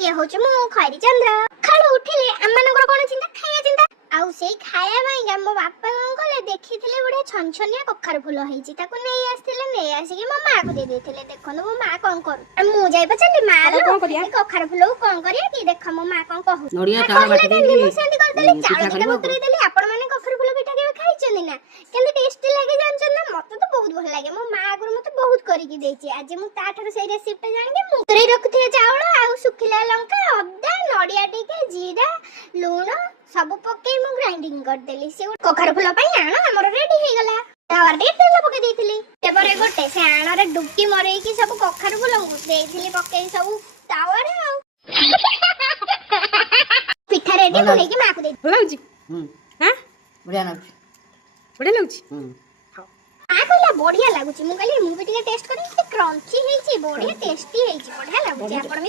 ये होच मु खैरी चंद्र खालु उठिले अम्मानकर कोन चिंता खाया चिंता आउ सेई खाया भाईगा मो बापा कोन कले देखिथिले बडे छनछनिया कखार फूल हेची ताको नै आस्थिले नै आसी कि मो मा को दे देथिले देखन मो मा कोन कर मु जाई पछली मा लो कखार फूल कोन करिया कि देख मो मा कोन कहू नडिया चावल बाटी देली मु सेंदी कर देली चावल के बतरी देली आपण माने कखार फूल पिठा के खाइ चंदी ना केंदे टेस्टी लागे जानछन ना मते तो बहुत भल लागे मो मा आगुर मते बहुत करि कि देछि आज मु ताठर सेई रेसिपी जानि के मु तोरे रखथिया चावल आ सुखिला लंका अद्दा नडिया टिके जीरा लूण सब पके मु ग्राइंडिंग कर देली से कखार फूल पई आण हमर रेडी हे गला तावर रे तेल पके देथिली एबरे गोटे से आण रे डुबकी मरेई कि सब कखार फूल देथिली पके सब तावर आ पिठा रेडी होई कि मा को दे लाउची हां बढ़िया लाउची आ कहला बढ़िया लागुची मु कहली मु भी टिके टेस्ट करी क्रंची हेची बढ़िया टेस्टी हेची बढ़िया लागुची आपण